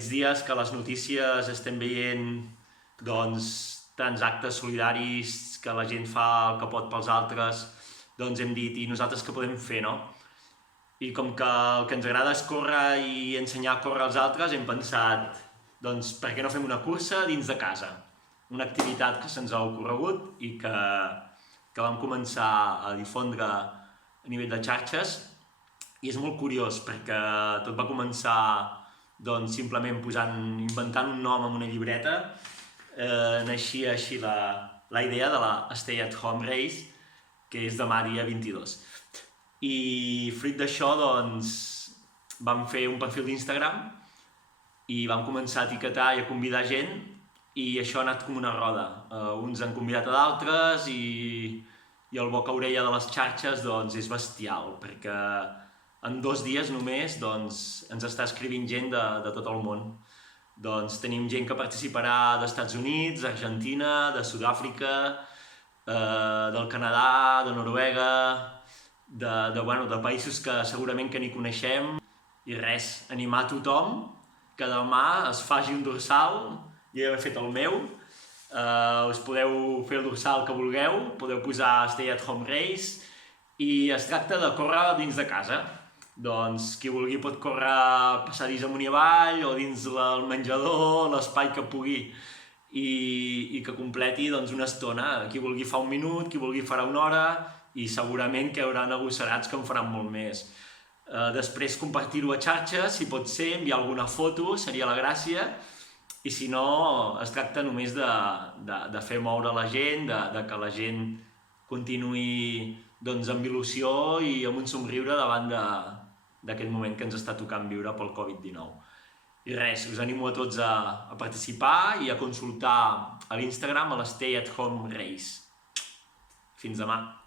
aquests dies que les notícies estem veient tants actes solidaris que la gent fa el que pot pels altres, doncs hem dit, i nosaltres què podem fer, no? I com que el que ens agrada és córrer i ensenyar a córrer als altres, hem pensat, doncs, per què no fem una cursa dins de casa? Una activitat que se'ns ha ocorregut i que vam començar a difondre a nivell de xarxes. I és molt curiós perquè tot va començar simplement inventant un nom en una llibreta. Naixia així la idea de la Stay at Home Race, que és demà dia 22. I fruit d'això vam fer un perfil d'Instagram i vam començar a etiquetar i a convidar gent, i això ha anat com una roda. Uns han convidat a d'altres i el boca-orella de les xarxes és bestial, perquè en 2 dies només ens està escrivint gent de tot el món. Tenim gent que participarà d'Estats Units, d'Argentina, de Sud-àfrica, del Canadà, de Noruega, de països que segurament que ni coneixem. I res, animar a tothom que demà es faci un dorsal. Jo ja he fet el meu. Us podeu fer el dorsal que vulgueu, podeu posar Stay at Home Race, i es tracta de córrer dins de casa. Qui vulgui pot córrer passadís amunt i avall o dins el menjador, l'espai que pugui, i que completi una estona. Qui vulgui fa 1 minut, qui vulgui farà 1 hora, i segurament que hi haurà agosarats que en faran molt més. Després compartir-ho a xarxes, si pot ser, enviar alguna foto, seria la gràcia, i si no, es tracta només de fer moure la gent, de que la gent continuï amb il·lusió i amb un somriure davant d'aquest moment que ens està tocant viure pel Covid-19. I res, us animo a tots a participar i a consultar a l'Instagram a la Stay at Home Race. Fins demà.